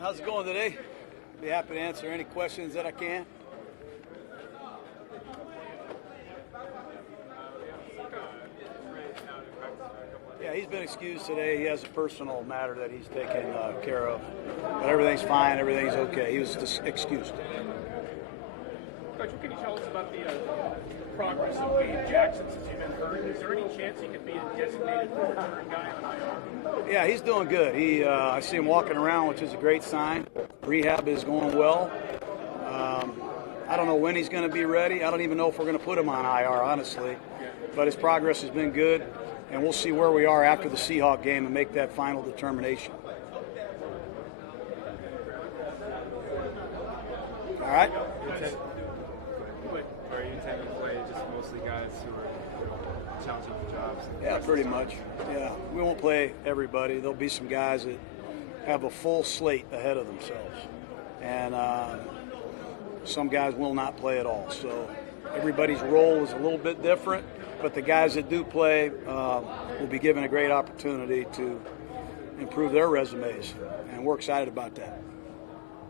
How's it going today? Be happy to answer any questions that I can. Yeah, he's been excused today. He has a personal matter that he's taken care of. But everything's fine. Everything's okay. He was just excused. Coach, what can you tell us about the progress of Wade Jackson since you've been hurt? Is there any chance he could be a designated return guy on IR? Yeah, he's doing good. I see him walking around, which is a great sign. Rehab is going well. I don't know when he's going to be ready. I don't even know if we're going to put him on IR, honestly. But his progress has been good, and we'll see where we are after the Seahawk game and make that final determination. All right? Are you intending to play just mostly guys who are challenging for jobs? Yeah, pretty much. Yeah, we won't play everybody. There'll be some guys that have a full slate ahead of themselves, and some guys will not play at all. So everybody's role is a little bit different, but the guys that do play will be given a great opportunity to improve their resumes, and we're excited about that.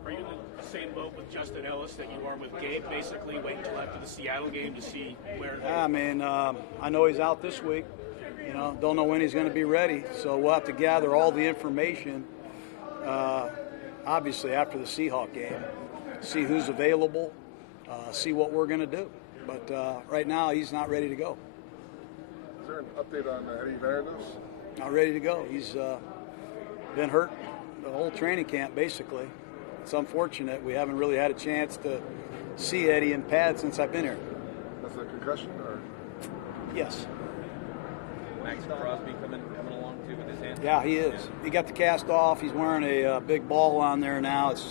Are you in the same boat with Justin Ellis that you are with Gabe, basically wait until after the Seattle game to see where? I mean, I know he's out this week. Don't know when he's going to be ready, so we'll have to gather all the information, obviously, after the Seahawk game, see who's available, see what we're going to do. But right now, he's not ready to go. Is there an update on Eddie Vanderdoes? Not ready to go. He's been hurt the whole training camp, basically. It's unfortunate. We haven't really had a chance to see Eddie in pads since I've been here. That's a concussion, or? Yes. Max Crosby coming along too with his hand. Yeah, he is. He got the cast off. He's wearing a big ball on there now. It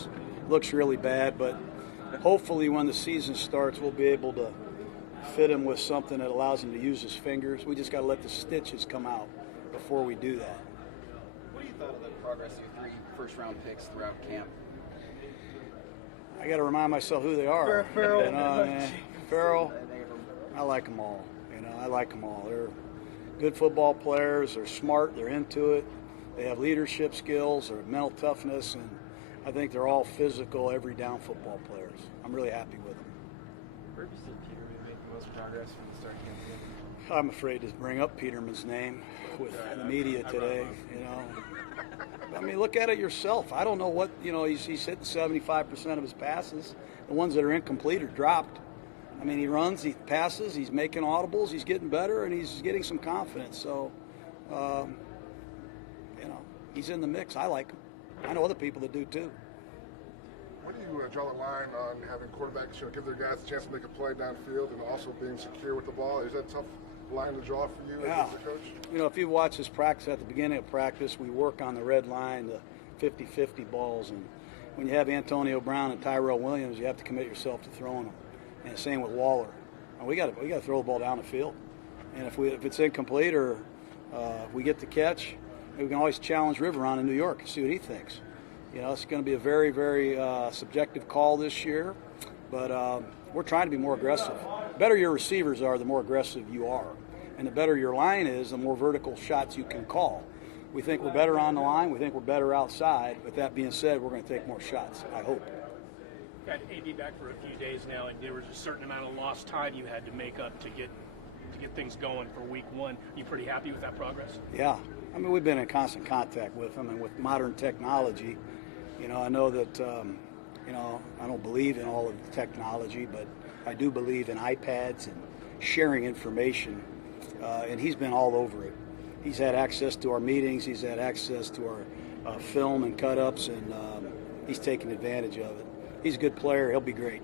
looks really bad, but hopefully when the season starts, we'll be able to fit him with something that allows him to use his fingers. We just got to let the stitches come out before we do that. What do you thought of the progress of your 3 first-round picks throughout camp? I got to remind myself who they are. Farrell. Farrell, I like them all. I like them all. They're good football players. They're smart. They're into it. They have leadership skills. They have mental toughness, and I think they're all physical, every down football players. I'm really happy with them. Where do you see Peterman make the most progress from the start of camp? I'm afraid to bring up Peterman's name with the media today. I mean, look at it yourself. I don't know what, he's hitting 75% of his passes. The ones that are incomplete are dropped. I mean, he runs, he passes, he's making audibles, he's getting better, and he's getting some confidence. So, he's in the mix. I like him. I know other people that do too. Where do you draw the line on having quarterbacks give their guys a chance to make a play downfield and also being secure with the ball? Is that a tough line to draw for you as a coach? If you watch this practice, at the beginning of practice, we work on the red line, the 50-50 balls. And when you have Antonio Brown and Tyrell Williams, you have to commit yourself to throwing them. And the same with Waller. We got to throw the ball down the field. And if it's incomplete or we get the catch, we can always challenge Riveron in New York and see what he thinks. It's going to be a very, very subjective call this year, but we're trying to be more aggressive. The better your receivers are, the more aggressive you are. And the better your line is, the more vertical shots you can call. We think we're better on the line. We think we're better outside. With that being said, we're going to take more shots, I hope. Got AD back for a few days now, and there was a certain amount of lost time you had to make up to get things going for week 1. Are you pretty happy with that progress? Yeah. I mean, we've been in constant contact with him, and with modern technology, I know that, I don't believe in all of the technology, but I do believe in iPads and sharing information, and he's been all over it. He's had access to our meetings. He's had access to our film and cut-ups, and he's taken advantage of it. He's a good player. He'll be great.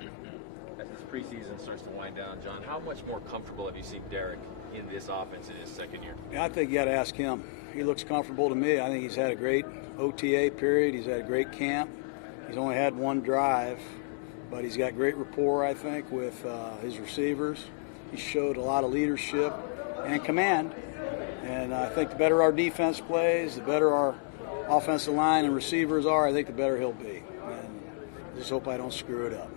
As this preseason starts to wind down, John, how much more comfortable have you seen Derek in this offense in his second year? Yeah, I think you got to ask him. He looks comfortable to me. I think he's had a great OTA period. He's had a great camp. He's only had one drive, but he's got great rapport, I think, with his receivers. He showed a lot of leadership and command. And I think the better our defense plays, the better our offensive line and receivers are, I think the better he'll be. And I just hope I don't screw it up.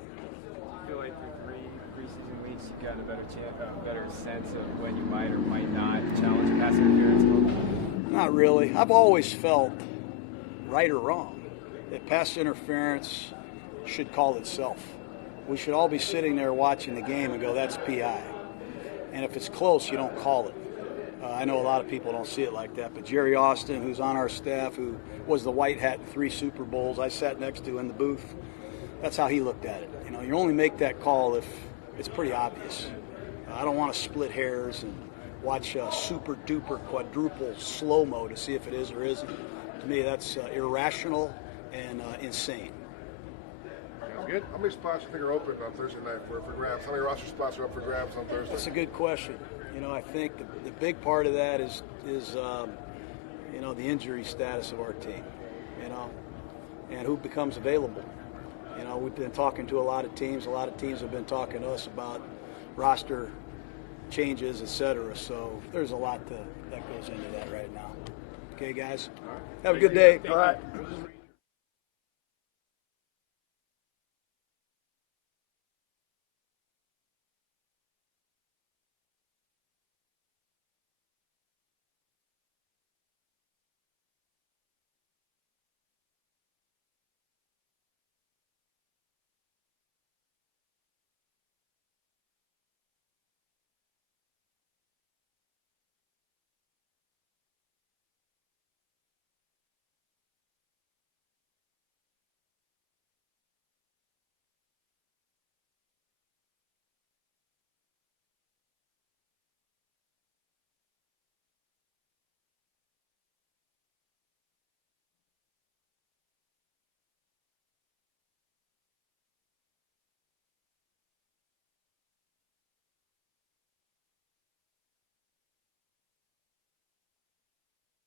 I feel like for 3 preseason weeks, you got a better sense of when you might or might not challenge pass interference. Not really. I've always felt, right or wrong, that pass interference should call itself. We should all be sitting there watching the game and go, that's PI. And if it's close, you don't call it. I know a lot of people don't see it like that, but Jerry Austin, who's on our staff, who was the white hat in 3 Super Bowls, I sat next to in the booth, that's how he looked at it. You know, you only make that call if it's pretty obvious. I don't want to split hairs and watch super duper quadruple slow-mo to see if it is or isn't. To me, that's irrational and insane. Good. How many spots do you think are open on Thursday night for grabs? How many roster spots are up for grabs on Thursday? That's a good question. You know, I think the big part of that is you know, the injury status of our team, you know, and who becomes available. You know, we've been talking to a lot of teams. A lot of teams have been talking to us about roster changes, etc. So there's a lot that goes into that right now. Okay, guys? Have a good day. All right.